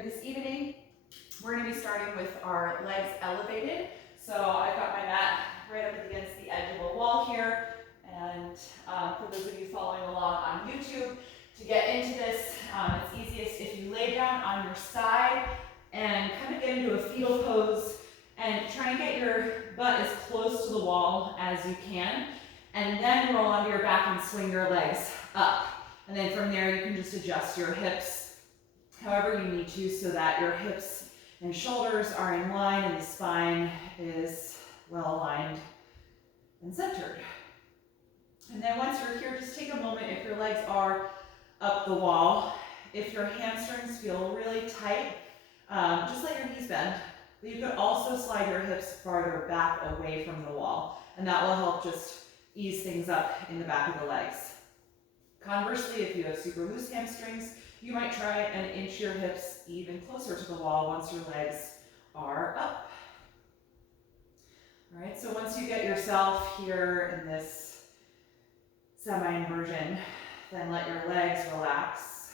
For this evening, we're going to be starting with our legs elevated. So I've got my mat right up against the edge of the wall here. And for those of you following along on YouTube, to get into this, it's easiest if you lay down on your side and kind of get into a fetal pose and try and get your butt as close to the wall as you can. And then roll onto your back and swing your legs up. And then from there, you can just adjust your hips however you need to so that your hips and shoulders are in line and the spine is well aligned and centered. And then once you're here, just take a moment, if your legs are up the wall, if your hamstrings feel really tight, just let your knees bend. But you could also slide your hips farther back away from the wall, and that will help just ease things up in the back of the legs. Conversely, if you have super loose hamstrings, you might try and inch your hips even closer to the wall once your legs are up. All right, so once you get yourself here in this semi-inversion, then let your legs relax.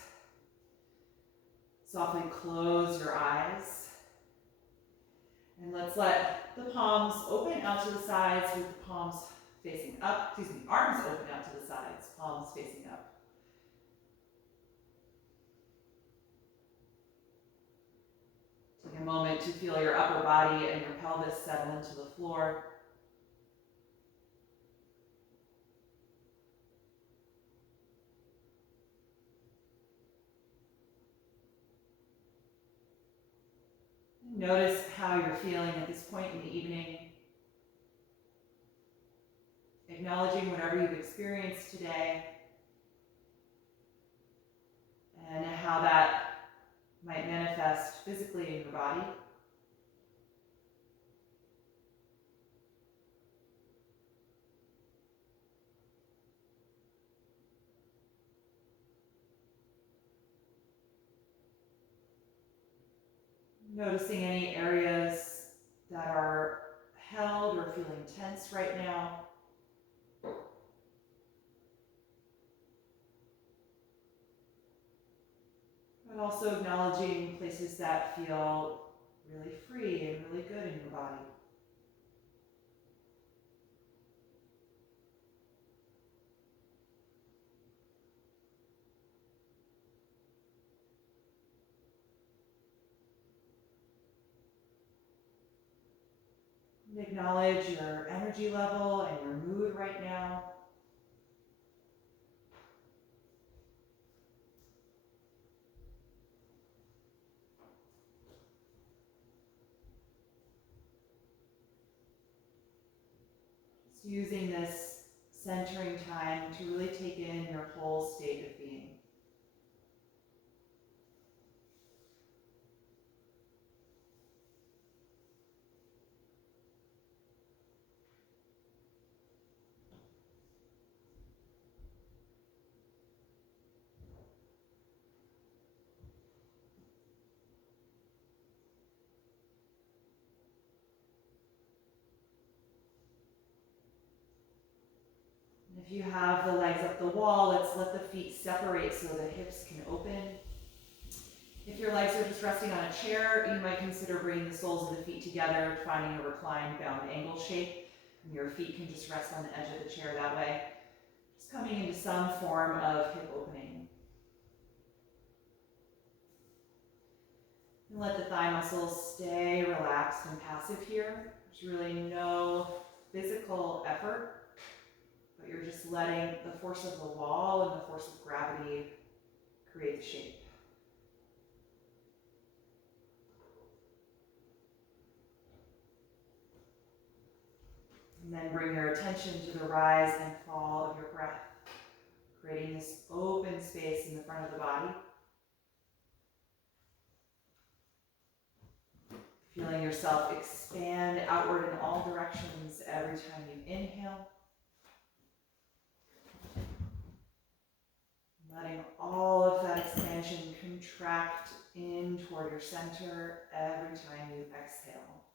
Softly close your eyes. And let's let the palms open out to the sides with the palms facing up, arms open out to the sides, palms facing up. Take a moment to feel your upper body and your pelvis settle into the floor. Notice how you're feeling at this point in the evening. Acknowledging whatever you've experienced today and how that might manifest physically in your body. Noticing any areas that are held or feeling tense right now. But also acknowledging places that feel really free and really good in your body. Acknowledge your energy level and your mood right now. Just using this centering time to really take in your whole state of being. If you have the legs up the wall, let's let the feet separate so the hips can open. If your legs are just resting on a chair, you might consider bringing the soles of the feet together, finding a reclined bound angle shape. And your feet can just rest on the edge of the chair that way. Just coming into some form of hip opening. And let the thigh muscles stay relaxed and passive here. There's really no physical effort. But you're just letting the force of the wall and the force of gravity create the shape. And then bring your attention to the rise and fall of your breath, creating this open space in the front of the body. Feeling yourself expand outward in all directions every time you inhale. Letting all of that expansion contract in toward your center every time you exhale.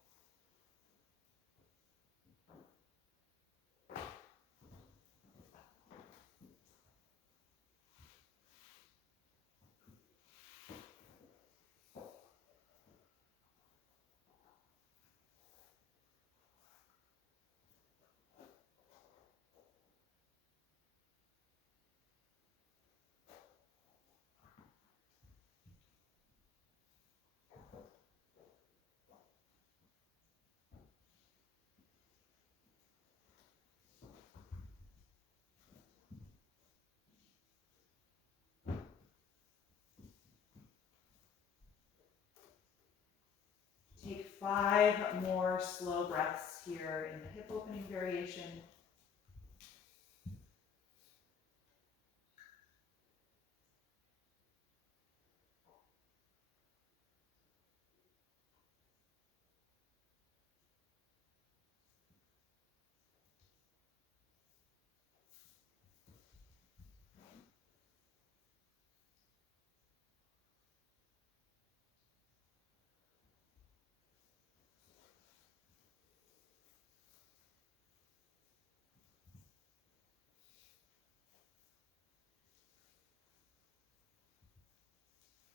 5 more slow breaths here in the hip opening variation.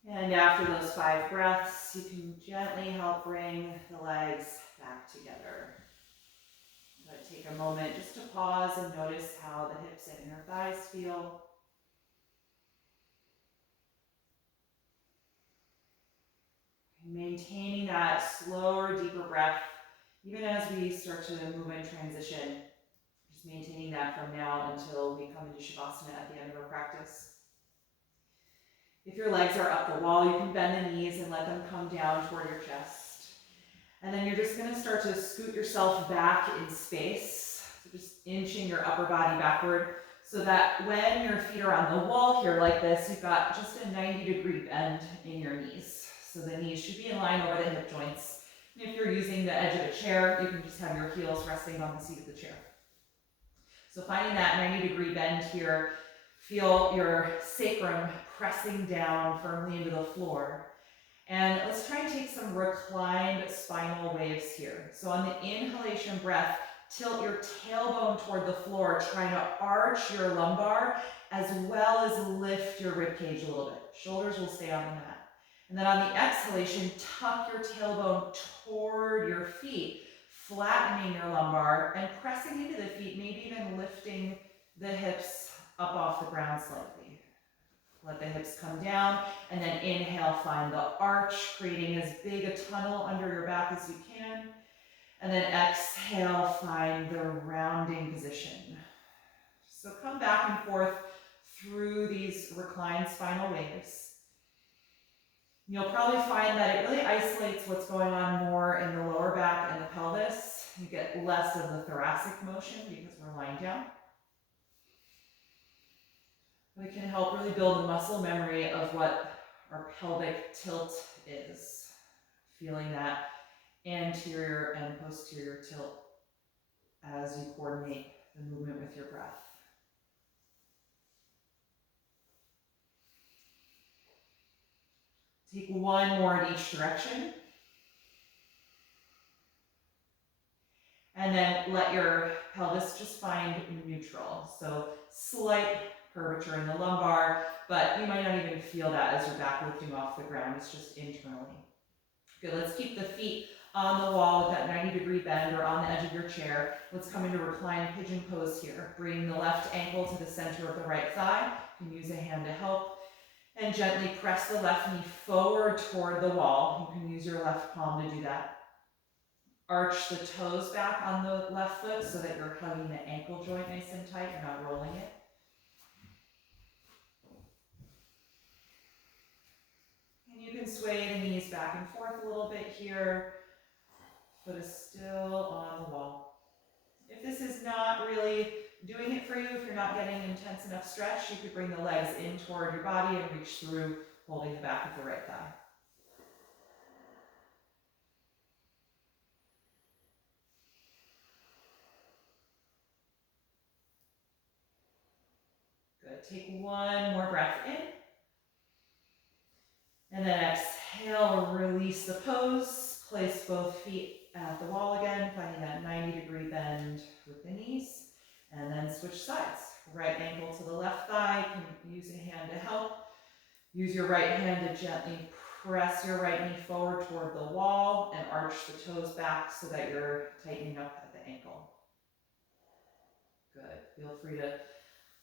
And after those 5 breaths, you can gently help bring the legs back together. But take a moment just to pause and notice how the hips and inner thighs feel. Maintaining that slower, deeper breath, even as we start to move in transition. Just maintaining that from now until we come into Shavasana at the end of our practice. If your legs are up the wall, you can bend the knees and let them come down toward your chest. And then you're just going to start to scoot yourself back in space. So just inching your upper body backward so that when your feet are on the wall here like this, you've got just a 90-degree bend in your knees. So the knees should be in line over the hip joints. And if you're using the edge of a chair, you can just have your heels resting on the seat of the chair. So finding that 90-degree bend here, feel your sacrum pressing down firmly into the floor. And let's try and take some reclined spinal waves here. So on the inhalation breath, tilt your tailbone toward the floor, trying to arch your lumbar as well as lift your ribcage a little bit. Shoulders will stay on the mat. And then on the exhalation, tuck your tailbone toward your feet, flattening your lumbar and pressing into the feet, maybe even lifting the hips up off the ground slightly. Let the hips come down, and then inhale, find the arch, creating as big a tunnel under your back as you can. And then exhale, find the rounding position. So come back and forth through these reclined spinal waves. You'll probably find that it really isolates what's going on more in the lower back and the pelvis. You get less of the thoracic motion because we're lying down. But it can help really build a muscle memory of what our pelvic tilt is. Feeling that anterior and posterior tilt as you coordinate the movement with your breath. Take one more in each direction. And then let your pelvis just find neutral. So slight curvature in the lumbar, but you might not even feel that as your back lifting off the ground. It's just internally. Good, let's keep the feet on the wall with that 90-degree bend or on the edge of your chair. Let's come into reclined pigeon pose here. Bring the left ankle to the center of the right thigh. You can use a hand to help. And gently press the left knee forward toward the wall. You can use your left palm to do that. Arch the toes back on the left foot so that you're hugging the ankle joint nice and tight. You're not rolling it. And you can sway the knees back and forth a little bit here. Foot is still on the wall. If this is not really doing it for you, if you're not getting intense enough stretch, you could bring the legs in toward your body and reach through, holding the back of the right thigh. Good. Take one more breath in. And then exhale, release the pose. Place both feet at the wall again, finding that 90-degree bend with the knees. And then switch sides. Right ankle to the left thigh. You can use a hand to help. Use your right hand to gently press your right knee forward toward the wall and arch the toes back so that you're tightening up at the ankle. Good. Feel free to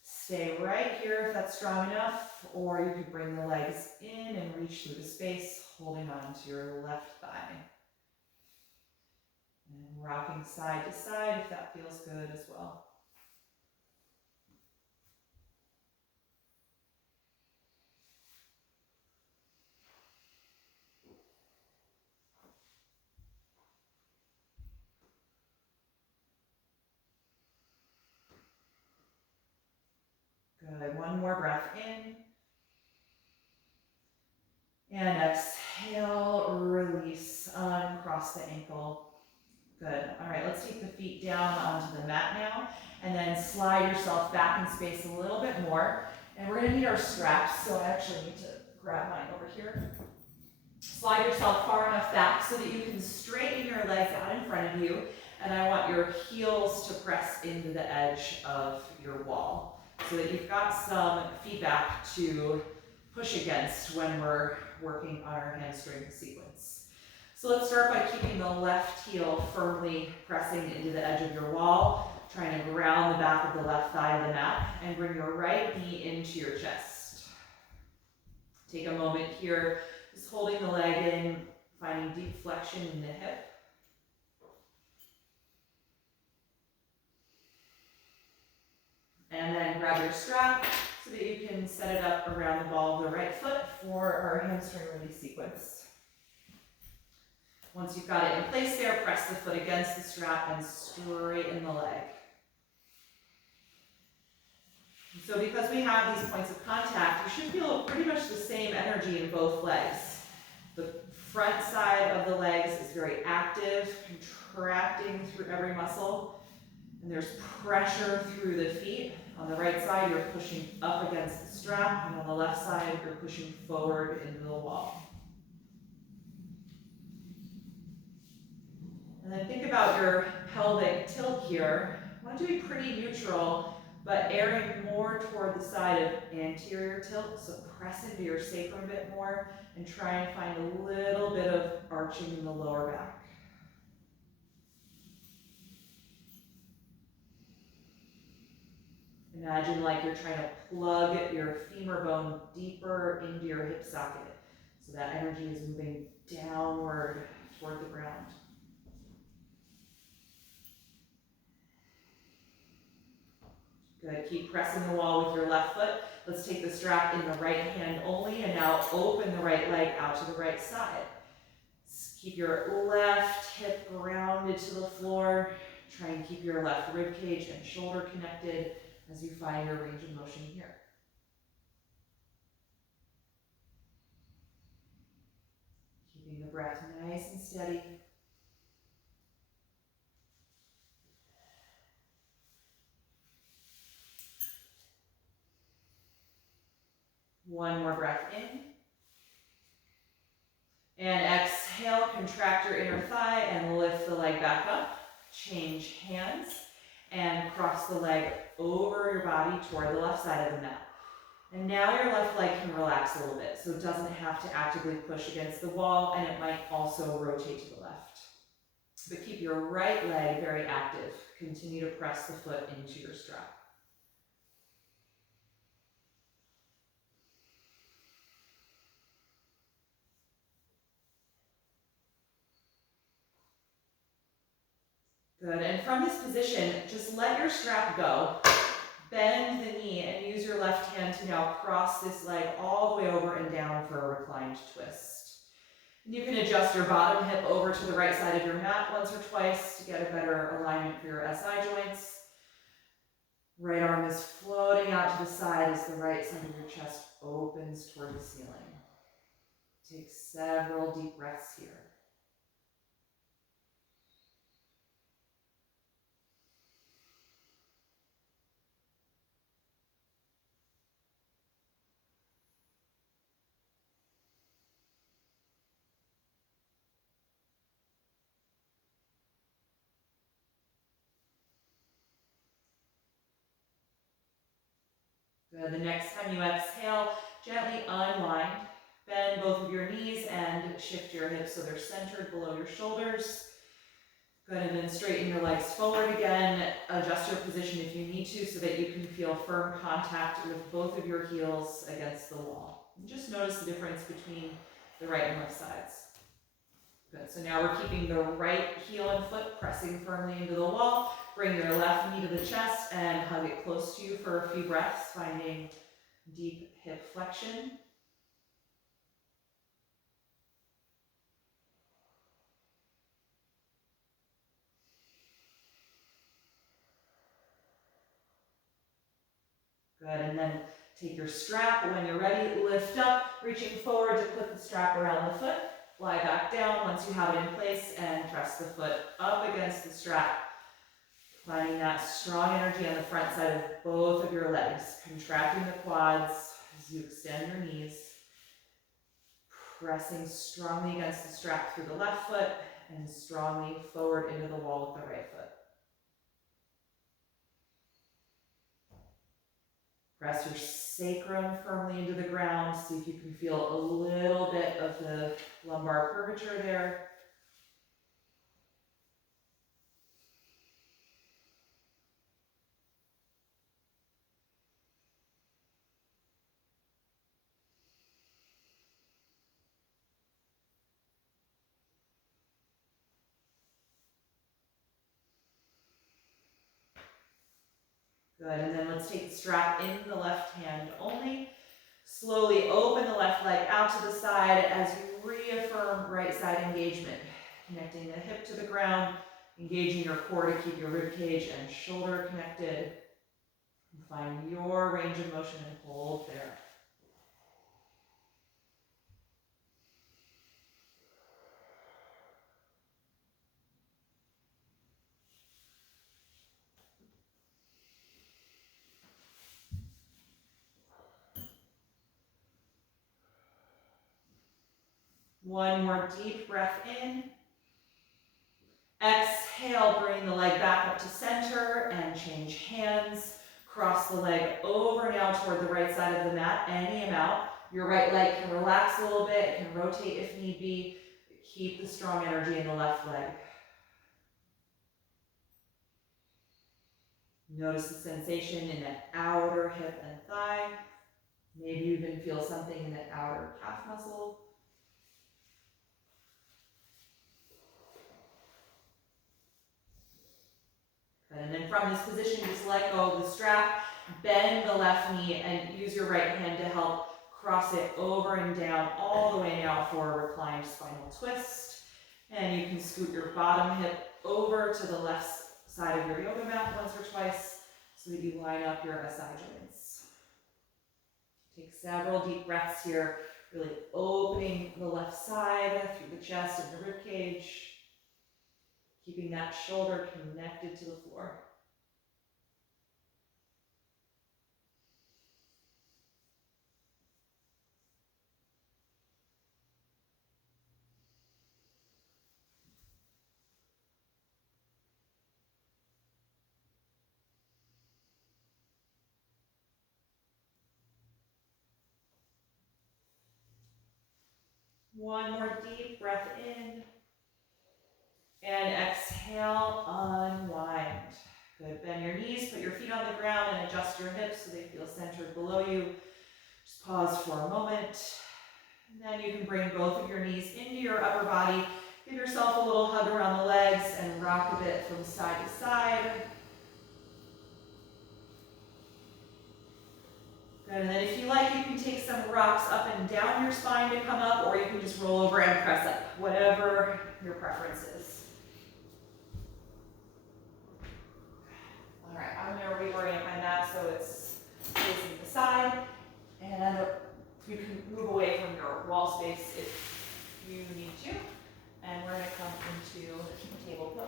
stay right here if that's strong enough, or you could bring the legs in and reach through the space, holding on to your left thigh. And rocking side to side if that feels good as well. Good, one more breath in. And exhale, release, uncross the ankle. Good, all right, let's take the feet down onto the mat now, and then slide yourself back in space a little bit more. And we're gonna need our straps, so I actually need to grab mine over here. Slide yourself far enough back so that you can straighten your legs out in front of you, and I want your heels to press into the edge of your wall so that you've got some feedback to push against when we're working on our hamstring sequence. So let's start by keeping the left heel firmly pressing into the edge of your wall, trying to ground the back of the left thigh to the mat, and bring your right knee into your chest. Take a moment here, just holding the leg in, finding deep flexion in the hip. And then grab your strap so that you can set it up around the ball of the right foot for our hamstring release sequence. Once you've got it in place there, press the foot against the strap and straighten the leg. So because we have these points of contact, you should feel pretty much the same energy in both legs. The front side of the legs is very active, contracting through every muscle, and there's pressure through the feet. On the right side, you're pushing up against the strap, and on the left side, you're pushing forward into the wall. And then think about your pelvic tilt here. I want it to be pretty neutral, but erring more toward the side of anterior tilt, so press into your sacrum a bit more and try and find a little bit of arching in the lower back. Imagine like you're trying to plug your femur bone deeper into your hip socket, so that energy is moving downward toward the ground. Good, keep pressing the wall with your left foot. Let's take the strap in the right hand only, and now open the right leg out to the right side. Keep your left hip grounded to the floor. Try and keep your left rib cage and shoulder connected as you find your range of motion here. Keeping the breath nice and steady. One more breath in. And exhale, contract your inner thigh and lift the leg back up. Change hands and cross the leg over your body toward the left side of the mat. And now your left leg can relax a little bit, so it doesn't have to actively push against the wall, and it might also rotate to the left. But keep your right leg very active. Continue to press the foot into your strap. Good, and from this position, just let your strap go. Bend the knee and use your left hand to now cross this leg all the way over and down for a reclined twist. And you can adjust your bottom hip over to the right side of your mat once or twice to get a better alignment for your SI joints. Right arm is floating out to the side as the right side of your chest opens toward the ceiling. Take several deep breaths here. Good. The next time you exhale, gently unwind. Bend both of your knees and shift your hips so they're centered below your shoulders. Good, and then straighten your legs forward again. Adjust your position if you need to so that you can feel firm contact with both of your heels against the wall. And just notice the difference between the right and left sides. Good, so now we're keeping the right heel and foot pressing firmly into the wall. Bring your left knee to the chest and hug it close to you for a few breaths, finding deep hip flexion. Good, and then take your strap. When you're ready, lift up, reaching forward to put the strap around the foot. Fly back down once you have it in place and press the foot up against the strap. Finding that strong energy on the front side of both of your legs. Contracting the quads as you extend your knees. Pressing strongly against the strap through the left foot and strongly forward into the wall with the right foot. Press your sacrum firmly into the ground. See if you can feel a little bit of the lumbar curvature there. Good, and then let's take the strap in the left hand only. Slowly open the left leg out to the side as you reaffirm right side engagement. Connecting the hip to the ground, engaging your core to keep your rib cage and shoulder connected. And find your range of motion and hold there. One more deep breath in. Exhale, bring the leg back up to center and change hands. Cross the leg over now toward the right side of the mat, any amount. Your right leg can relax a little bit, it can rotate if need be. Keep the strong energy in the left leg. Notice the sensation in that outer hip and thigh. Maybe you even feel something in that outer calf muscle. And then from this position, just let go of the strap, bend the left knee, and use your right hand to help cross it over and down all the way now for a reclined spinal twist. And you can scoot your bottom hip over to the left side of your yoga mat once or twice so that you line up your SI joints. Take several deep breaths here, really opening the left side through the chest and the rib cage. Keeping that shoulder connected to the floor. One more deep breath in. And exhale, unwind. Good, bend your knees, put your feet on the ground and adjust your hips so they feel centered below you. Just pause for a moment. And then you can bring both of your knees into your upper body. Give yourself a little hug around the legs and rock a bit from side to side. Good, and then if you like, you can take some rocks up and down your spine to come up, or you can just roll over and press up, whatever your preference is. All right, I'm going to reorient my mat so it's facing the side, and you can move away from your wall space if you need to, and we're going to come into table pose.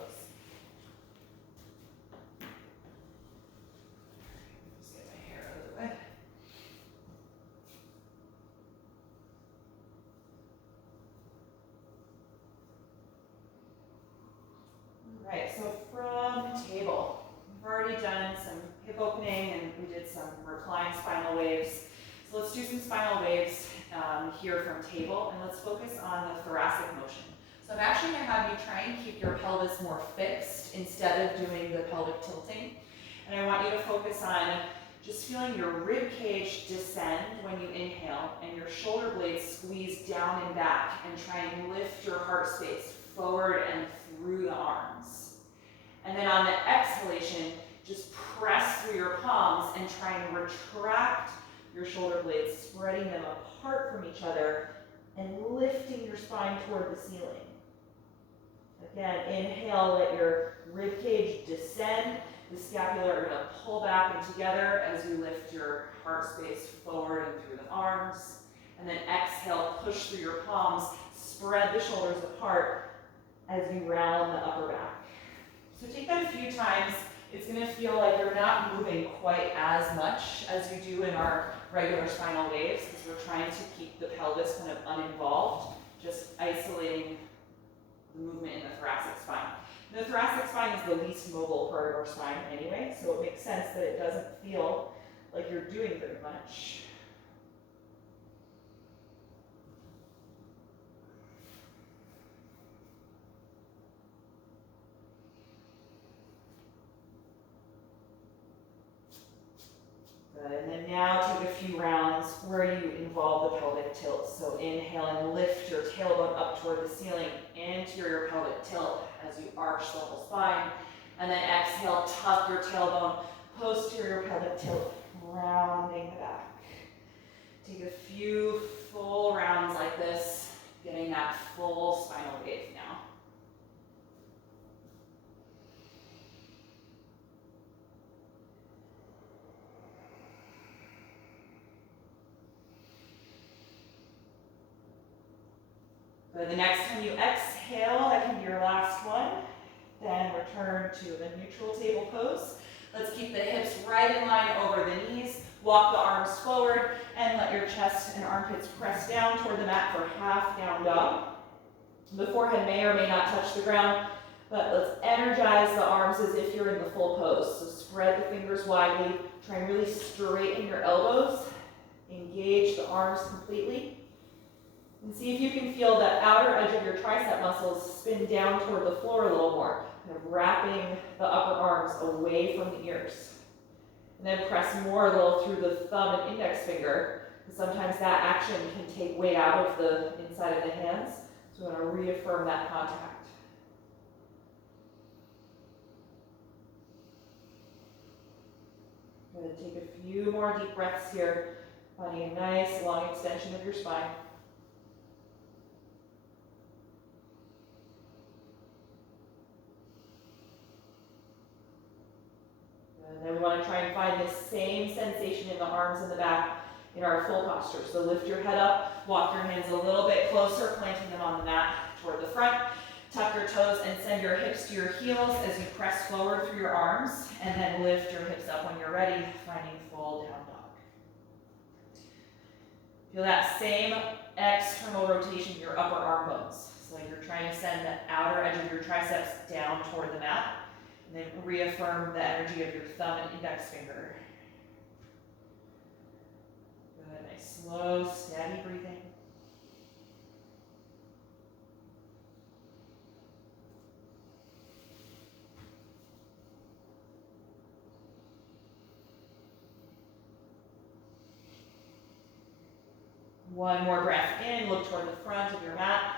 Just get my hair out of the way. All right, so from table. We've already done some hip opening and we did some reclined spinal waves. So let's do some spinal waves here from table, and let's focus on the thoracic motion. So I'm actually going to have you try and keep your pelvis more fixed instead of doing the pelvic tilting. And I want you to focus on just feeling your rib cage descend when you inhale and your shoulder blades squeeze down and back, and try and lift your heart space forward and through the arms. And then on the exhalation, just press through your palms and try and retract your shoulder blades, spreading them apart from each other and lifting your spine toward the ceiling. Again, inhale, let your rib cage descend. The scapula are gonna pull back and together as you lift your heart space forward and through the arms. And then exhale, push through your palms, spread the shoulders apart as you round the upper back. So take that a few times. It's gonna feel like you're not moving quite as much as you do in our regular spinal waves, because we're trying to keep the pelvis kind of uninvolved, just isolating the movement in the thoracic spine. The thoracic spine is the least mobile part of our spine anyway, so it makes sense that it doesn't feel like you're doing very much. Good, and then now take a few rounds where you involve the pelvic tilt. So inhale and lift your tailbone up toward the ceiling, anterior pelvic tilt as you arch the whole spine. And then exhale, tuck your tailbone, posterior pelvic tilt, rounding the back. Take a few full rounds like this, getting that full spinal wave now. Good. The next time you exhale, that can be your last one. Then return to a neutral table pose. Let's keep the hips right in line over the knees. Walk the arms forward and let your chest and armpits press down toward the mat for half down dog. The forehead may or may not touch the ground, but let's energize the arms as if you're in the full pose. So spread the fingers widely. Try and really straighten your elbows. Engage the arms completely. And see if you can feel that outer edge of your tricep muscles spin down toward the floor a little more, kind of wrapping the upper arms away from the ears. And then press more a little through the thumb and index finger, because sometimes that action can take weight out of the inside of the hands. So we want to reaffirm that contact. I'm going to take a few more deep breaths here, finding a nice long extension of your spine. And then we want to try and find this same sensation in the arms and the back in our full posture. So lift your head up, walk your hands a little bit closer, planting them on the mat toward the front. Tuck your toes and send your hips to your heels as you press forward through your arms, and then lift your hips up when you're ready, finding full down dog. Feel that same external rotation in your upper arm bones. So you're trying to send the outer edge of your triceps down toward the mat. And then reaffirm the energy of your thumb and index finger. Good, nice, slow, steady breathing. One more breath in, look toward the front of your mat.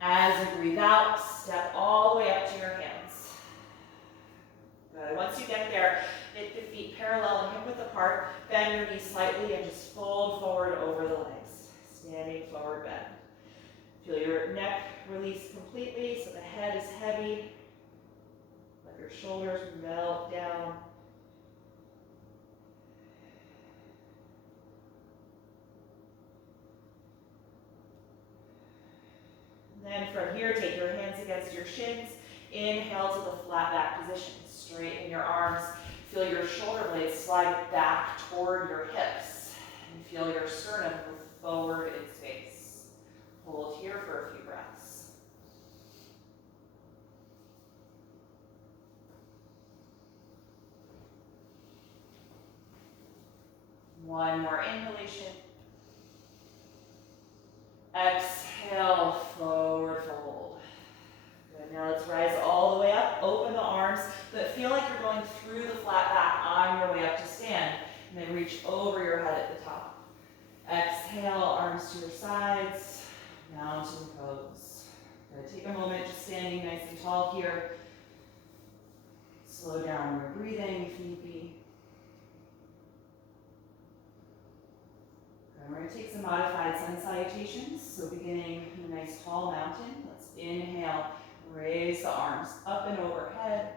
As you breathe out, step all the way up to your hands. Good. Once you get there, hit the feet parallel and hip width apart. Bend your knees slightly and just fold forward over the legs. Standing forward bend. Feel your neck release completely so the head is heavy. Let your shoulders melt down. Then from here, take your hands against your shins. Inhale to the flat back position. Straighten your arms. Feel your shoulder blades slide back toward your hips. And feel your sternum move forward in space. Hold here for a few breaths. One more inhalation. Exhale, forward fold. Good, now let's rise all the way up. Open the arms, but feel like you're going through the flat back on your way up to stand. And then reach over your head at the top. Exhale, arms to your sides, mountain pose. Good, take a moment just standing nice and tall here. Slow down your breathing if need be. We're going to take some modified sun salutations. So beginning in a nice tall mountain, let's inhale, raise the arms up and overhead.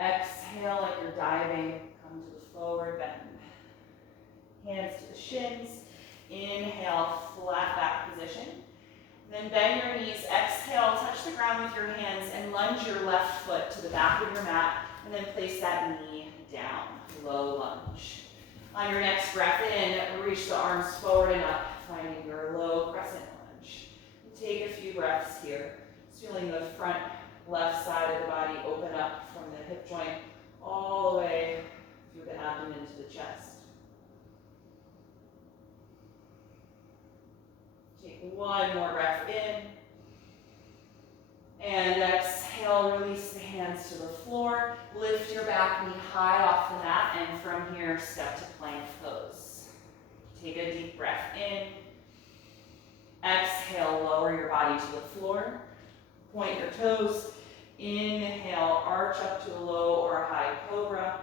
Exhale like you're diving. Come to the forward bend. Hands to the shins. Inhale, flat back position. Then bend your knees. Exhale, touch the ground with your hands and lunge your left foot to the back of your mat. And then place that knee down. Low lunge. On your next breath in, reach the arms forward and up, finding your low crescent lunge. Take a few breaths here. Just feeling the front left side of the body open up from the hip joint all the way through the abdomen to the chest. Take one more breath in. And exhale, release the hands to the floor. Lift your back knee high off the mat, and from here, step to plank pose. Take a deep breath in. Exhale, lower your body to the floor. Point your toes. Inhale, arch up to a low or a high cobra.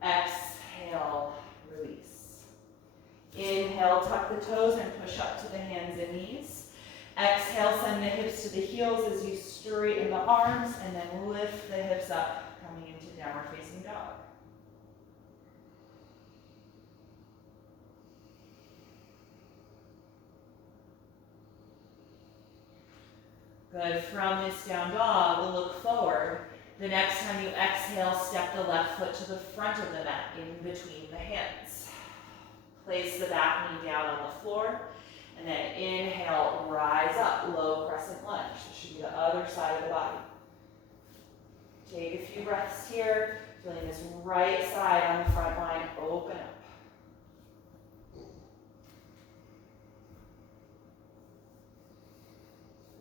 Exhale, release. Inhale, tuck the toes and push up to the hands and knees. Exhale, send the hips to the heels as you straighten the arms, and then lift the hips up, coming into downward facing dog. Good. From this down dog, we'll look forward. The next time you exhale, step the left foot to the front of the mat, in between the hands. Place the back knee down on the floor. And then inhale, rise up, low crescent lunge. This should be the other side of the body. Take a few breaths here, feeling this right side on the front line open up.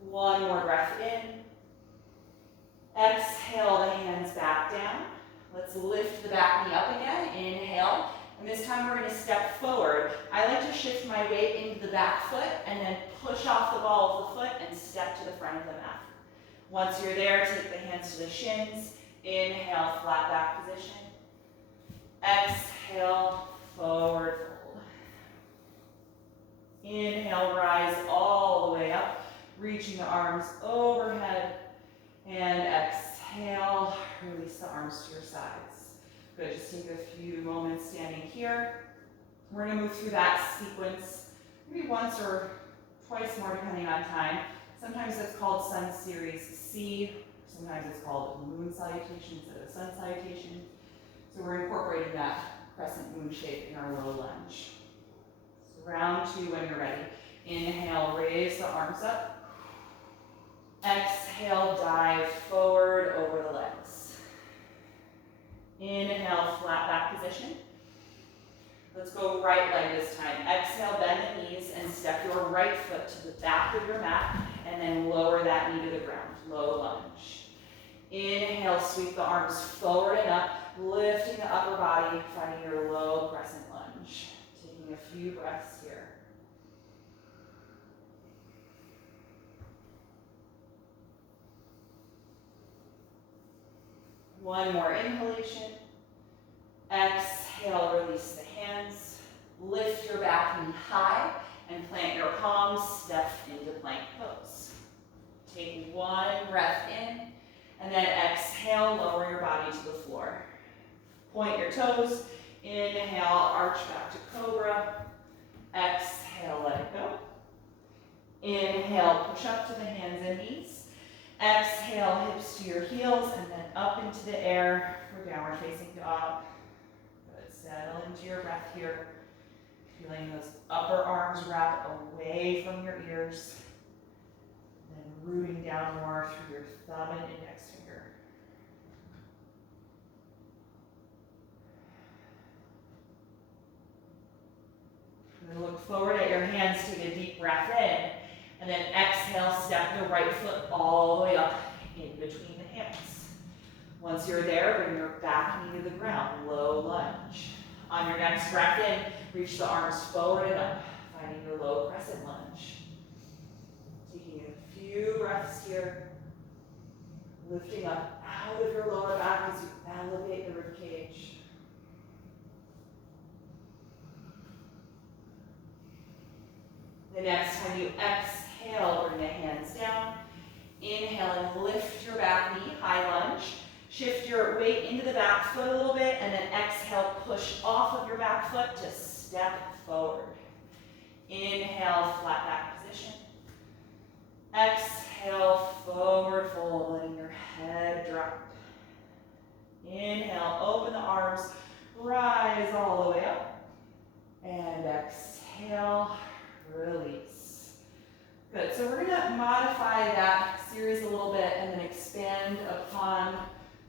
One more breath in. Exhale the hands back down. Let's lift the back knee up again. Inhale. And this time we're going to step forward. I like to shift my weight into the back foot and then push off the ball of the foot and step to the front of the mat. Once you're there, take the hands to the shins. Inhale, flat back position. Exhale, forward fold. Inhale, rise all the way up, reaching the arms overhead. And exhale, release the arms to your sides. Good, just take a few moments standing here. We're going to move through that sequence maybe once or twice more depending on time. Sometimes it's called Sun Series C. Sometimes it's called Moon Salutation instead of Sun Salutation. So we're incorporating that crescent moon shape in our low lunge. So round two when you're ready. Inhale, raise the arms up. Exhale, dive forward over the legs. Inhale, flat back position. Let's go right leg this time. Exhale, bend the knees and step your right foot to the back of your mat and then lower that knee to the ground. Low lunge. Inhale, sweep the arms forward and up, lifting the upper body, finding your low crescent lunge. Taking a few breaths here. One more inhalation. Exhale, release the hands. Lift your back knee high and plant your palms, step into plank pose. Take one breath in, and then exhale, lower your body to the floor. Point your toes. Inhale, arch back to cobra. Exhale, let it go. Inhale, push up to the hands and knees. Exhale, hips to your heels, and then up into the air for downward facing dog. Good, settle into your breath here. Feeling those upper arms wrap away from your ears. And then rooting down more through your thumb and index finger. And then look forward at your hands, take a deep breath in. And then exhale, step the right foot all the way up in between the hands. Once you're there, bring your back knee to the ground, low lunge. On your next breath in, reach the arms forward and up, finding your low crescent lunge. Taking a few breaths here, lifting up out of your lower back as you elevate the ribcage. The next time you exhale, bring the hands down. Inhale and lift your back knee, high lunge. Shift your weight into the back foot a little bit, and then exhale, push off of your back foot to step forward. Inhale, flat back position. Exhale, forward fold, letting your head drop. Inhale, open the arms, rise all the way up. And exhale, release. Good, so we're gonna modify that series a little bit and then expand upon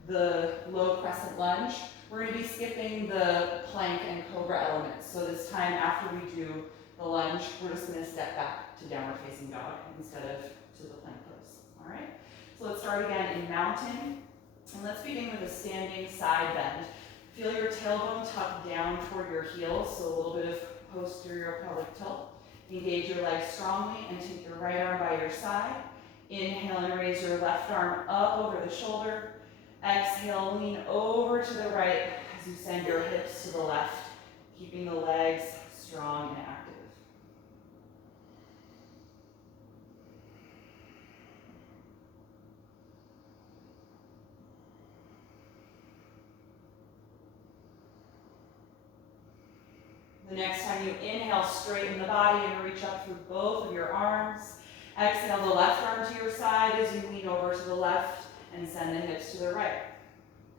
the low crescent lunge. We're gonna be skipping the plank and cobra elements. So this time after we do the lunge, we're just gonna step back to downward facing dog instead of to the plank pose, all right? So let's start again in mountain. And let's begin with a standing side bend. Feel your tailbone tuck down toward your heels, so a little bit of posterior pelvic tilt. Engage your legs strongly and take your right arm by your side. Inhale and raise your left arm up over the shoulder. Exhale, lean over to the right as you send your hips to the left, keeping the legs strong and active. The next time you inhale, straighten the body and reach up through both of your arms. Exhale the left arm to your side as you lean over to the left and send the hips to the right.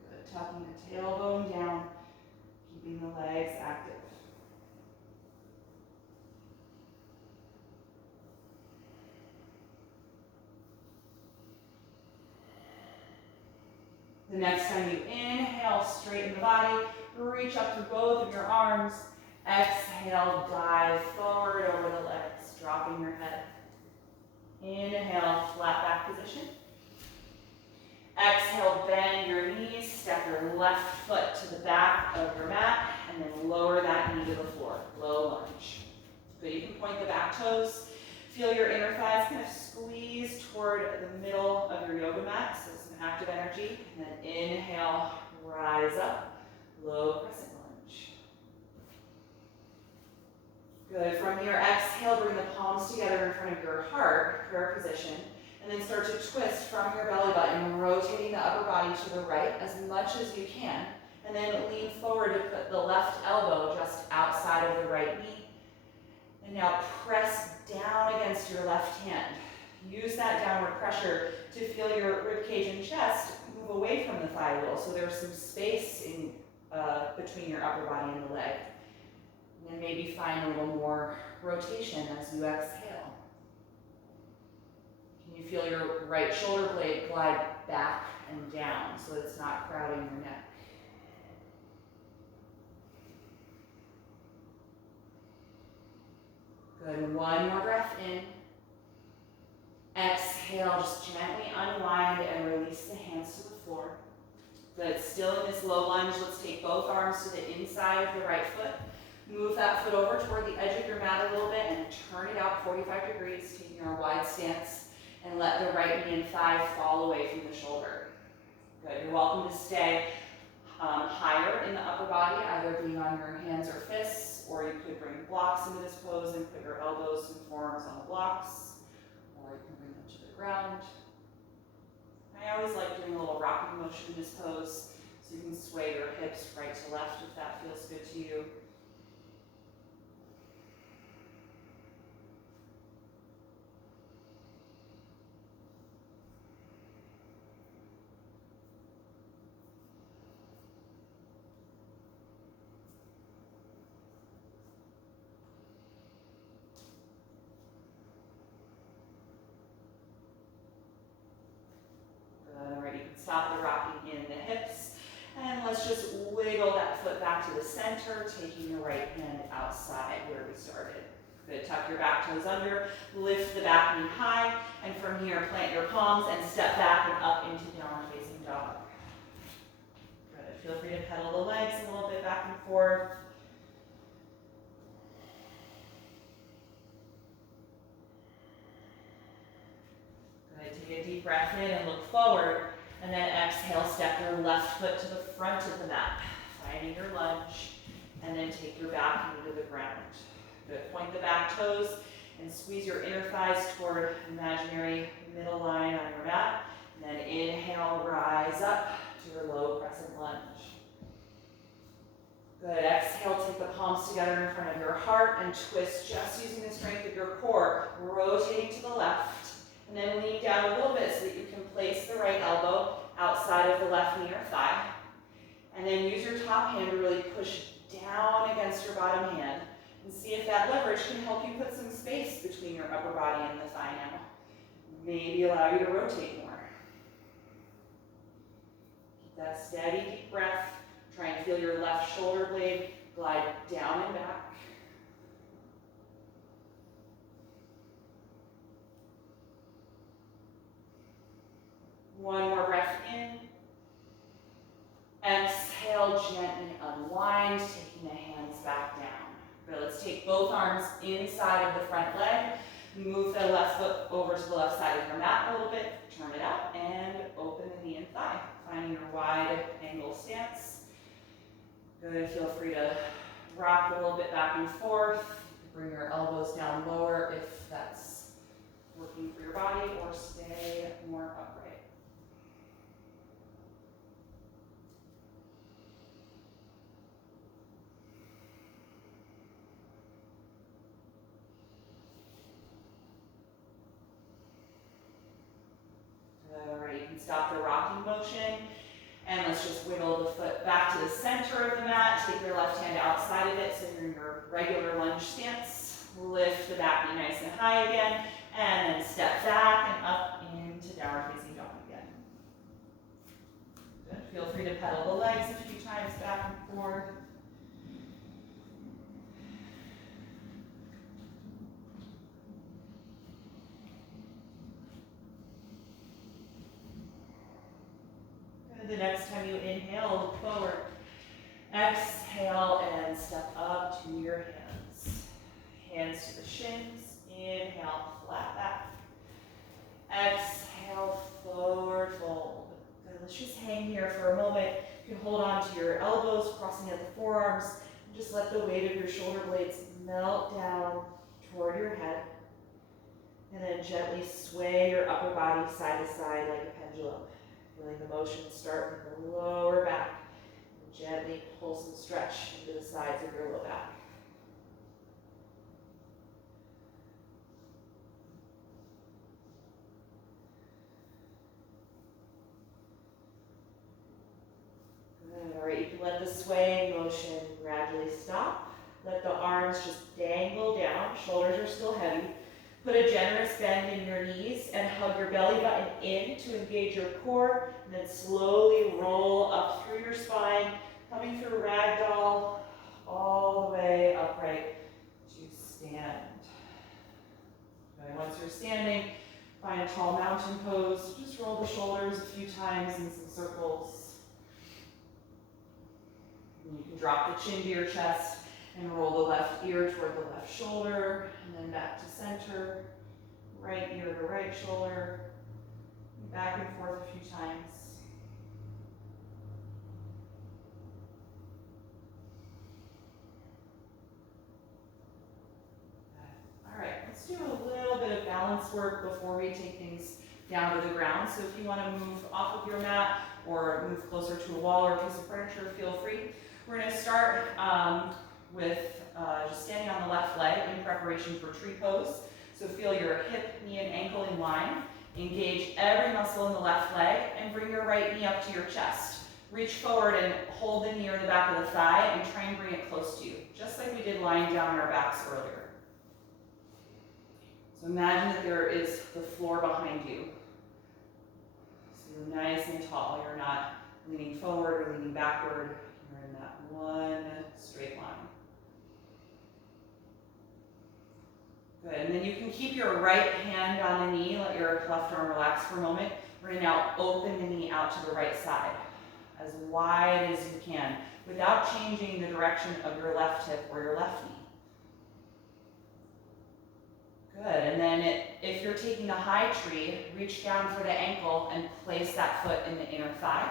Good, tucking the tailbone down, keeping the legs active. The next time you inhale, straighten the body, reach up through both of your arms. Exhale, dive forward over the legs, dropping your head. Inhale, flat back position. Exhale, bend your knees, step your left foot to the back of your mat, and then lower that knee to the floor, low lunge. Good, you can point the back toes. Feel your inner thighs kind of squeeze toward the middle of your yoga mat, so some active energy. And then inhale, rise up, low crescent lunge. Good, from here, exhale, bring the palms together in front of your heart, prayer position. And then start to twist from your belly button, rotating the upper body to the right as much as you can. And then lean forward to put the left elbow just outside of the right knee. And now press down against your left hand. Use that downward pressure to feel your ribcage and chest move away from the thigh wheel. So there's some space in between your upper body and the leg. And then maybe find a little more rotation as you exhale. You feel your right shoulder blade glide back and down so it's not crowding your neck. Good, one more breath in. Exhale, just gently unwind and release the hands to the floor. Good, still in this low lunge, let's take both arms to the inside of the right foot. Move that foot over toward the edge of your mat a little bit and turn it out 45 degrees, taking our wide stance. And let the right knee and thigh fall away from the shoulder. Good, you're welcome to stay higher in the upper body, either being on your hands or fists, or you could bring blocks into this pose and put your elbows and forearms on the blocks, or you can bring them to the ground. I always like doing a little rocking motion in this pose, so you can sway your hips right to left if that feels good to you. Stop the rocking in the hips, and let's just wiggle that foot back to the center, taking your right hand outside where we started. Good, tuck your back toes under, lift the back knee high, and from here plant your palms and step back and up into downward facing dog. Good, feel free to pedal the legs a little bit back and forth. Good, take a deep breath in and look forward. And then exhale, step your left foot to the front of the mat, finding your lunge, and then take your back knee to the ground. Good, point the back toes and squeeze your inner thighs toward imaginary middle line on your mat. And then inhale, rise up to your low crescent lunge. Good, exhale, take the palms together in front of your heart and twist just using the strength of your core, rotating to the left, and then lean down a little bit so that you can place the right elbow outside of the left knee or thigh. And then use your top hand to really push down against your bottom hand and see if that leverage can help you put some space between your upper body and the thigh now. Maybe allow you to rotate more. Keep that steady, deep breath. Try and feel your left shoulder blade glide down and back. One more breath in. Exhale, gently unwind, taking the hands back down. Good, let's take both arms inside of the front leg. Move the left foot over to the left side of your mat a little bit. Turn it out and open the knee and thigh. Finding your wide angle stance. Good, feel free to rock a little bit back and forth. Bring your elbows down lower if that's working for your body, or stay more upright. Alright, you can stop the rocking motion. And let's just wiggle the foot back to the center of the mat. Take your left hand outside of it so you're in your regular lunge stance. Lift the back knee nice and high again. And then step back and up into downward facing dog again. Good. Feel free to pedal the legs a few times back and forth. The next time you inhale, look forward. Exhale and step up to your hands. Hands to the shins. Inhale, flat back. Exhale, forward fold. Good. Let's just hang here for a moment. You can hold on to your elbows, crossing at the forearms. And just let the weight of your shoulder blades melt down toward your head. And then gently sway your upper body side to side like a pendulum. Feeling the motion start with the lower back. And gently pull some stretch into the sides of your low back. Good. All right, you can let the swaying motion gradually stop. Let the arms just dangle down. Shoulders are still heavy. Put a generous bend in your knees and hug your belly button in to engage your core, and then slowly roll up through your spine, coming through ragdoll all the way upright to stand. Okay, once you're standing, find a tall mountain pose. Just roll the shoulders a few times in some circles. And you can drop the chin to your chest and roll the left ear toward the left shoulder, and then back to center, right ear to right shoulder, and back and forth a few times. All right, let's do a little bit of balance work before we take things down to the ground. So if you want to move off of your mat or move closer to a wall or a piece of furniture, feel free. We're going to start with just standing on the left leg in preparation for tree pose. So feel your hip, knee, and ankle in line. Engage every muscle in the left leg and bring your right knee up to your chest. Reach forward and hold the knee or the back of the thigh and try and bring it close to you, just like we did lying down on our backs earlier. So imagine that there is the floor behind you. So you're nice and tall. You're not leaning forward or leaning backward. You're in that one straight line. Good, and then you can keep your right hand on the knee, let your left arm relax for a moment. We're gonna now open the knee out to the right side, as wide as you can, without changing the direction of your left hip or your left knee. Good, and then if you're taking a high tree, reach down for the ankle and place that foot in the inner thigh.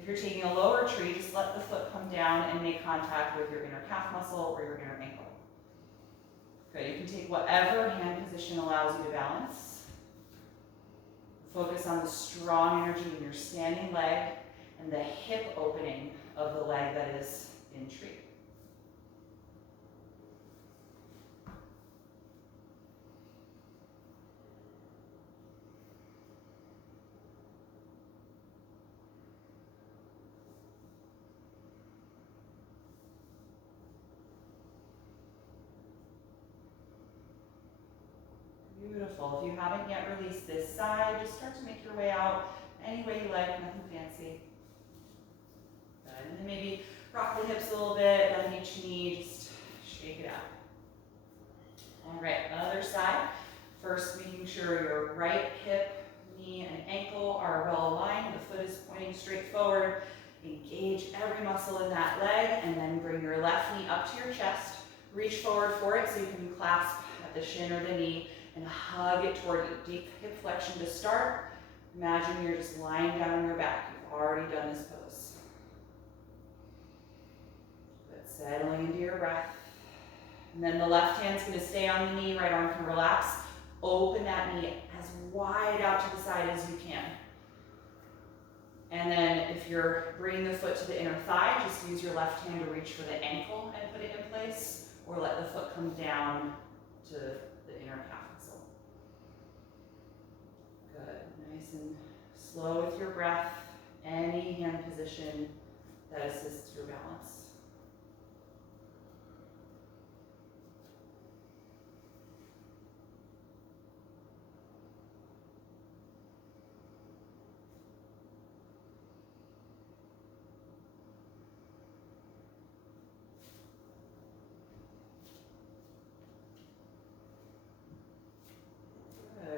If you're taking a lower tree, just let the foot come down and make contact with your inner calf muscle or your inner ankle. Good, you can take whatever hand position allows you to balance. Focus on the strong energy in your standing leg and the hip opening of the leg that is in tree. Beautiful. If you haven't yet released this side, just start to make your way out any way you like, nothing fancy. Good. And then maybe rock the hips a little bit, bend each knee, just shake it out. All right, other side. First, making sure your right hip, knee, and ankle are well aligned. The foot is pointing straight forward. Engage every muscle in that leg, and then bring your left knee up to your chest. Reach forward for it so you can clasp at the shin or the knee, and hug it toward you. Deep hip flexion to start. Imagine you're just lying down on your back. You've already done this pose. Good, settling into your breath. And then the left hand's gonna stay on the knee, right arm can relax. Open that knee as wide out to the side as you can. And then if you're bringing the foot to the inner thigh, just use your left hand to reach for the ankle and put it in place, or let the foot come down to the inner calf muscle. Good, nice and slow with your breath. Any hand position that assists your balance.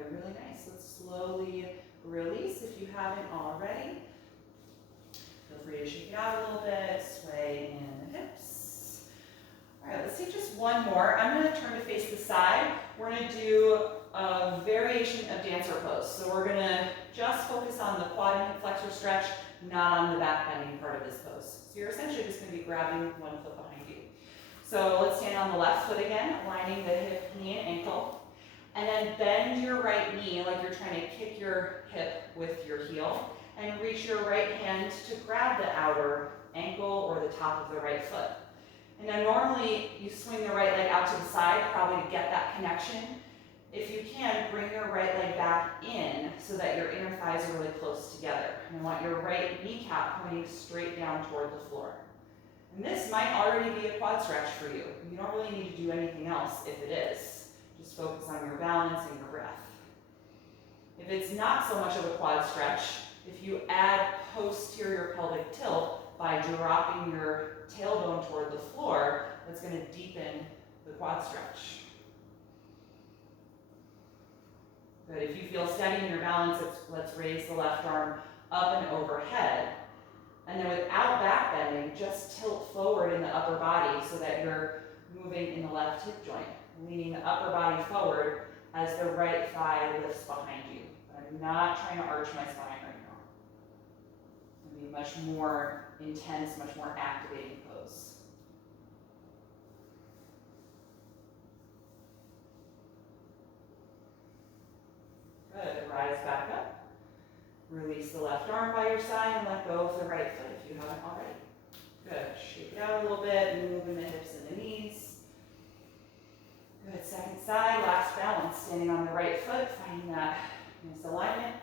Really nice. Let's slowly release if you haven't already. Feel free to shake it out a little bit, sway in the hips. All right, let's take just one more. I'm going to turn to face the side. We're going to do a variation of dancer pose. So we're going to just focus on the quad and hip flexor stretch, not on the back bending part of this pose. So you're essentially just going to be grabbing one foot behind you. So let's stand on the left foot again, aligning the hip, knee, and ankle. And then bend your right knee like you're trying to kick your hip with your heel, and reach your right hand to grab the outer ankle or the top of the right foot. And now normally you swing the right leg out to the side, probably to get that connection. If you can, bring your right leg back in so that your inner thighs are really close together. And I want your right kneecap pointing straight down toward the floor. And this might already be a quad stretch for you. You don't really need to do anything else if it is. Just focus on your balance and your breath. If it's not so much of a quad stretch, if you add posterior pelvic tilt by dropping your tailbone toward the floor, that's going to deepen the quad stretch. Good. If you feel steady in your balance, let's raise the left arm up and overhead. And then without back bending, just tilt forward in the upper body so that you're moving in the left hip joint. Leaning the upper body forward as the right thigh lifts behind you. But I'm not trying to arch my spine right now. It'll be much more intense, much more activating pose. Good, rise back up. Release the left arm by your side and let go of the right foot if you haven't already. Good, shake it out a little bit, moving the hips and the knees. Good, second side, last balance, standing on the right foot, finding that nice alignment.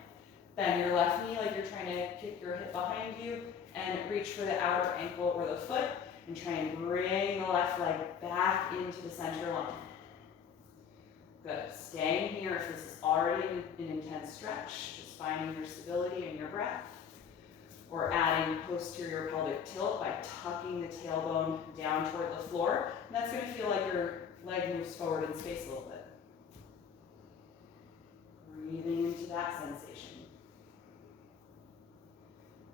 Bend your left knee like you're trying to kick your hip behind you, and reach for the outer ankle or the foot, and try and bring the left leg back into the center line. Good, staying here if this is already an intense stretch, just finding your stability and your breath, or adding posterior pelvic tilt by tucking the tailbone down toward the floor. And that's going to feel like your leg moves forward in space a little bit. Breathing into that sensation.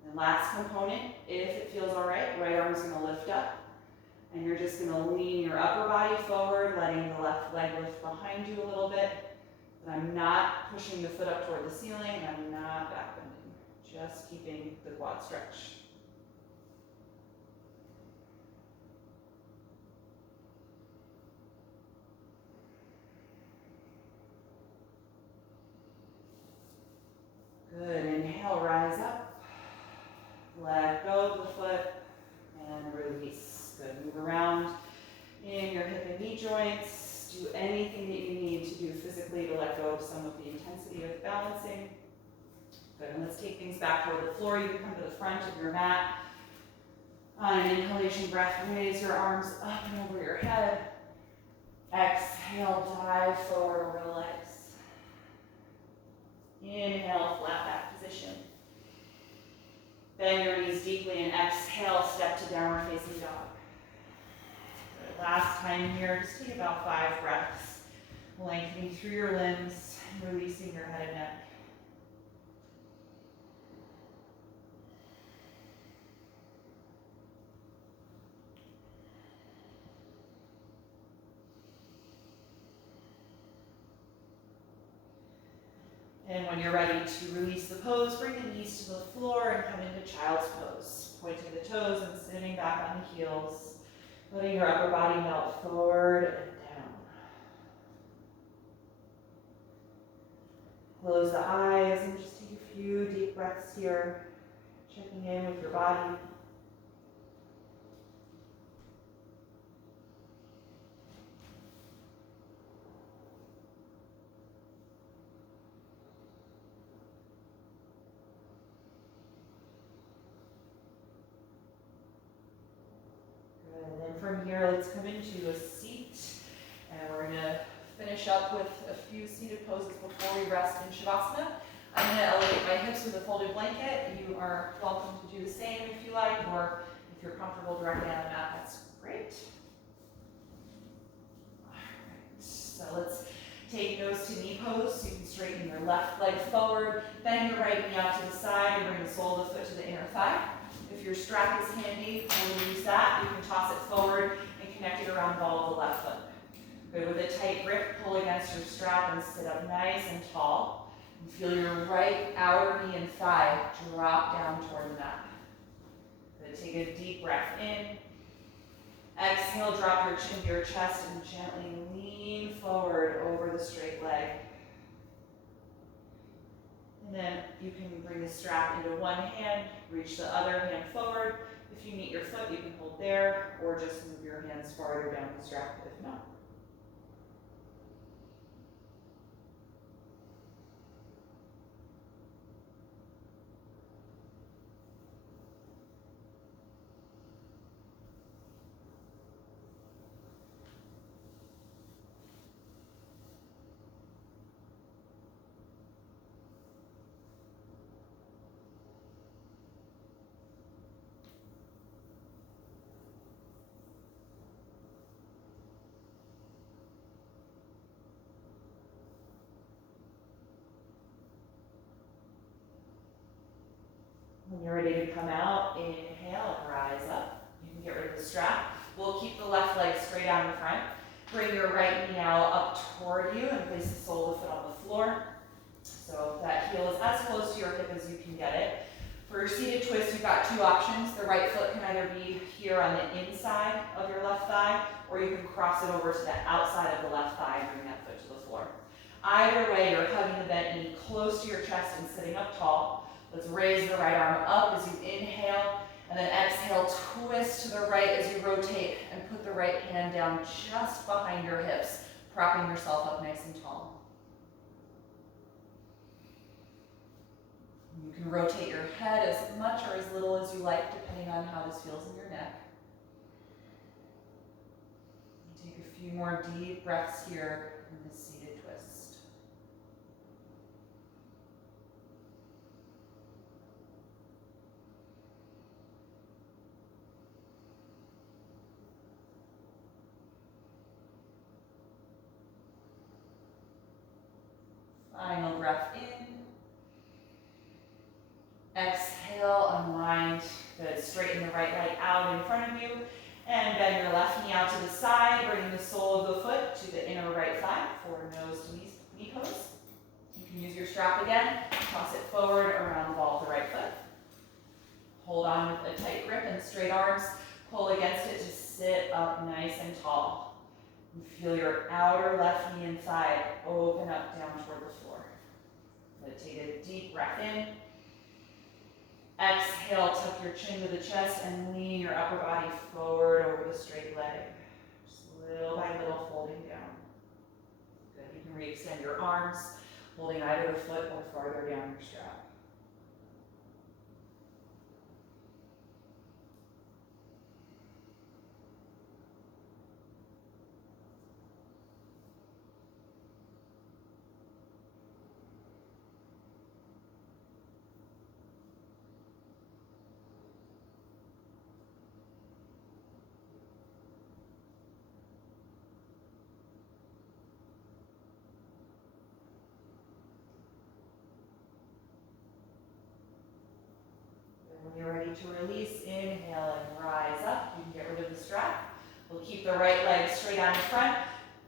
And last component, if it feels all right, right arm's going to lift up. And you're just going to lean your upper body forward, letting the left leg lift behind you a little bit. But I'm not pushing the foot up toward the ceiling, and I'm not back bending. Just keeping the quad stretch. Good, inhale, rise up. Let intensity of balancing. Good, and let's take things back toward the floor. You can come to the front of your mat. On an inhalation breath, raise your arms up and over your head. Exhale, dive forward over the legs. Inhale, flat back position. Bend your knees deeply and exhale, step to downward facing dog. Good. Last time here, just take about 5 breaths. Lengthening through your limbs, releasing your head and neck. And when you're ready to release the pose, bring the knees to the floor and come into child's pose. Pointing the toes and sitting back on the heels. Letting your upper body melt forward and down. Close the eyes and just take a few deep breaths here. Checking in with your body. From here, let's come into a seat, and we're going to finish up with a few seated poses before we rest in Shavasana. I'm going to elevate my hips with a folded blanket. You are welcome to do the same if you like, or if you're comfortable directly on the mat, that's great. All right, so let's take nose to knee pose, so you can straighten your left leg forward, bend your right knee out to the side, and bring the sole of the foot to the inner thigh. If your strap is handy, we'll use that. You can toss it forward and connect it around the ball of the left foot. Good, with a tight grip, pull against your strap and sit up nice and tall. And feel your right outer knee and thigh drop down toward the mat. Good, take a deep breath in. Exhale, drop your chin to your chest and gently lean forward over the straight leg. And then you can bring the strap into one hand, reach the other hand forward. If you meet your foot, you can hold there, or just move your hands farther down the strap if not. When you're ready to come out, inhale and rise up. You can get rid of the strap. We'll keep the left leg straight out in front. Bring your right knee now up toward you and place the sole of the foot on the floor. So that heel is as close to your hip as you can get it. For your seated twist, you've got 2 options. The right foot can either be here on the inside of your left thigh, or you can cross it over to the outside of the left thigh and bring that foot to the floor. Either way, you're hugging the bent knee close to your chest and sitting up tall. Let's raise the right arm up as you inhale, and then exhale, twist to the right as you rotate, and put the right hand down just behind your hips, propping yourself up nice and tall. You can rotate your head as much or as little as you like, depending on how this feels in your neck. Take a few more deep breaths here in this seated twist. Final breath in. Exhale, unwind. Good. Straighten the right leg out in front of you. And bend your left knee out to the side, bringing the sole of the foot to the inner right thigh for nose to knee pose. You can use your strap again. Toss it forward around the ball of the right foot. Hold on with a tight grip and straight arms. Pull against it to sit up nice and tall. And feel your outer left knee and thigh open up down toward the floor. But take a deep breath in. Exhale, tuck your chin to the chest and lean your upper body forward over the straight leg. Just little by little folding down. Good, you can re-extend your arms. holding either the foot or farther down your strap. When you're ready to release, inhale and rise up. You can get rid of the strap. We'll keep the right leg straight out in front.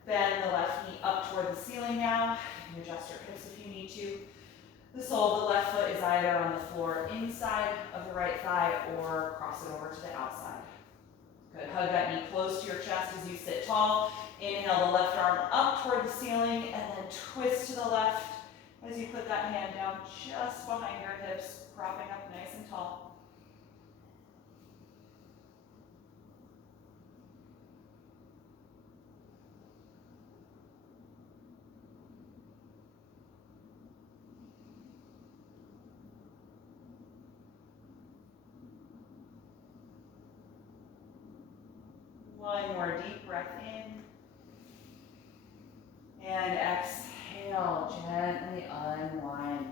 Bend the left knee up toward the ceiling now. You can adjust your hips if you need to. The sole of the left foot is either on the floor inside of the right thigh or cross it over to the outside. Good. Hug that knee close to your chest as you sit tall. Inhale the left arm up toward the ceiling and then twist to the left as you put that hand down just behind your hips, propping up nice and tall. One more deep breath in. And exhale, gently unwind.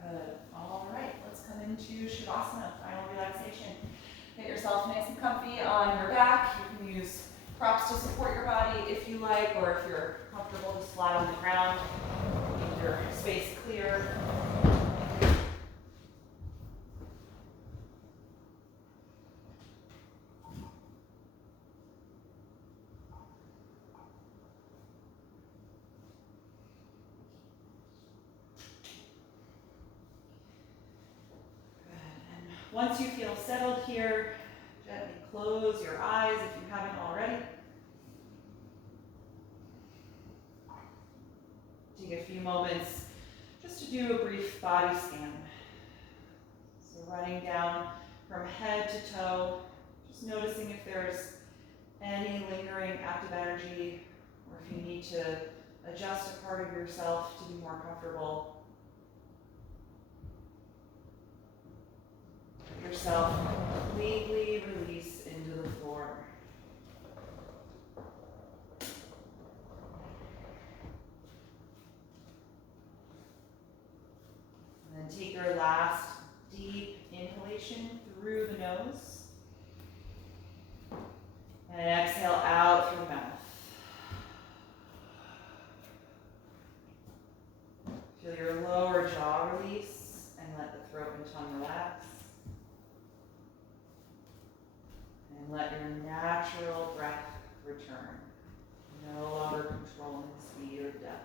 Good. All right, let's come into Shavasana, final relaxation. Get yourself nice and comfy on your back. You can use props to support your body if you like, or if you're comfortable, just flat on the ground. Keep your space clear. Once you feel settled here, gently close your eyes if you haven't already. Take a few moments just to do a brief body scan. So running down from head to toe, just noticing if there's any lingering active energy or if you need to adjust a part of yourself to be more comfortable. Yourself completely release into the floor. And then take your last deep inhalation through the nose. And exhale out through the mouth. Feel your lower jaw release and let the throat and tongue relax. And let your natural breath return. No longer controlling speed or depth.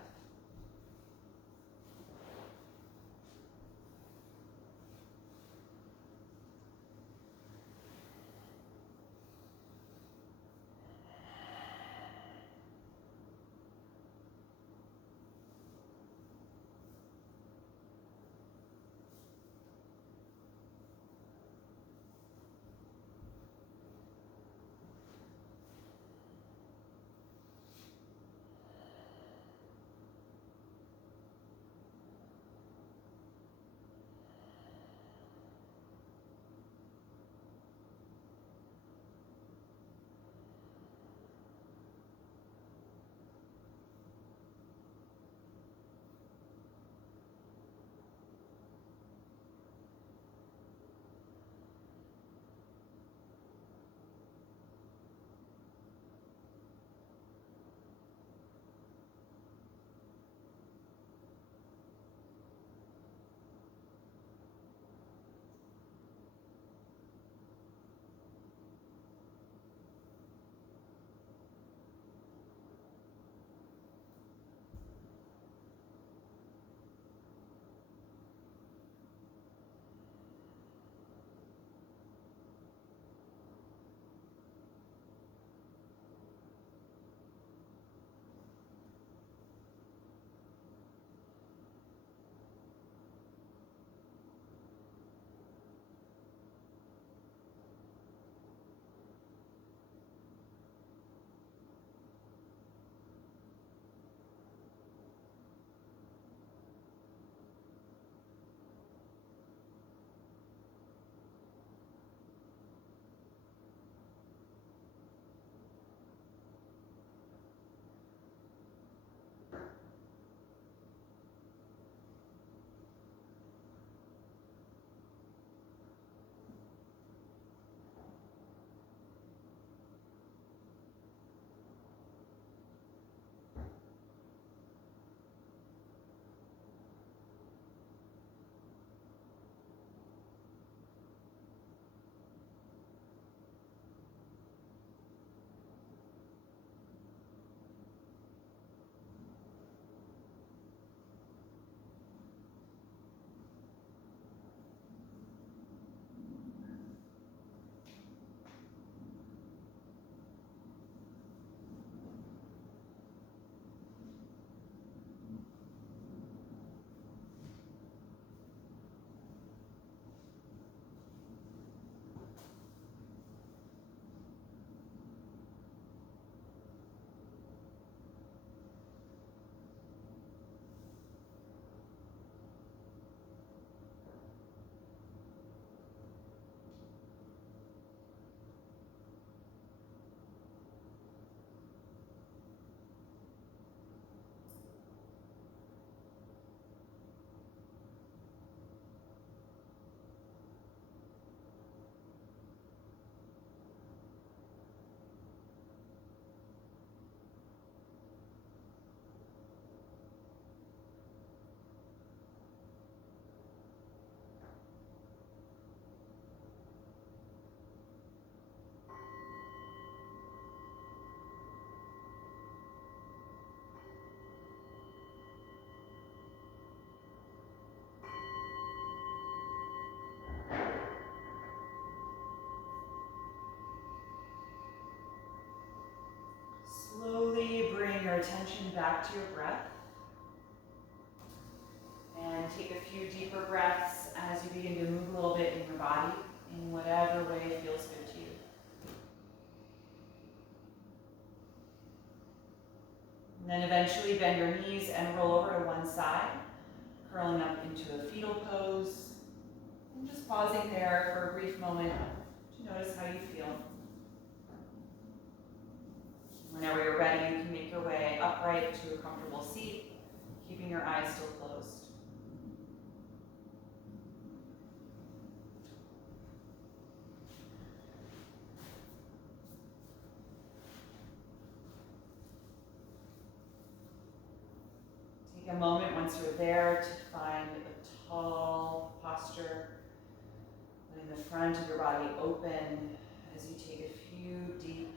your attention back to your breath. And take a few deeper breaths as you begin to move a little bit in your body in whatever way feels good to you. And then eventually bend your knees and roll over to one side, curling up into a fetal pose. And just pausing there for a brief moment to notice how you feel. Whenever you're ready, you can make your way upright to a comfortable seat, keeping your eyes still closed. Take a moment once you're there to find a tall posture, letting the front of your body open as you take a few deep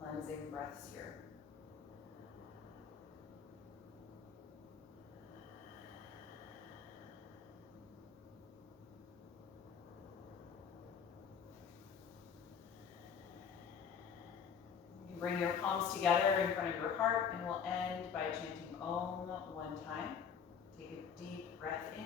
cleansing breaths here. You bring your palms together in front of your heart, and we'll end by chanting Om one time. Take a deep breath in.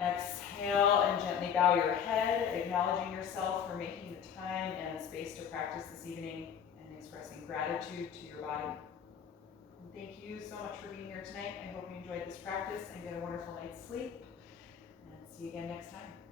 Exhale and gently bow your head, acknowledging yourself for making the time and space to practice this evening and expressing gratitude to your body. And thank you so much for being here tonight. I hope you enjoyed this practice and get a wonderful night's sleep. And see you again next time.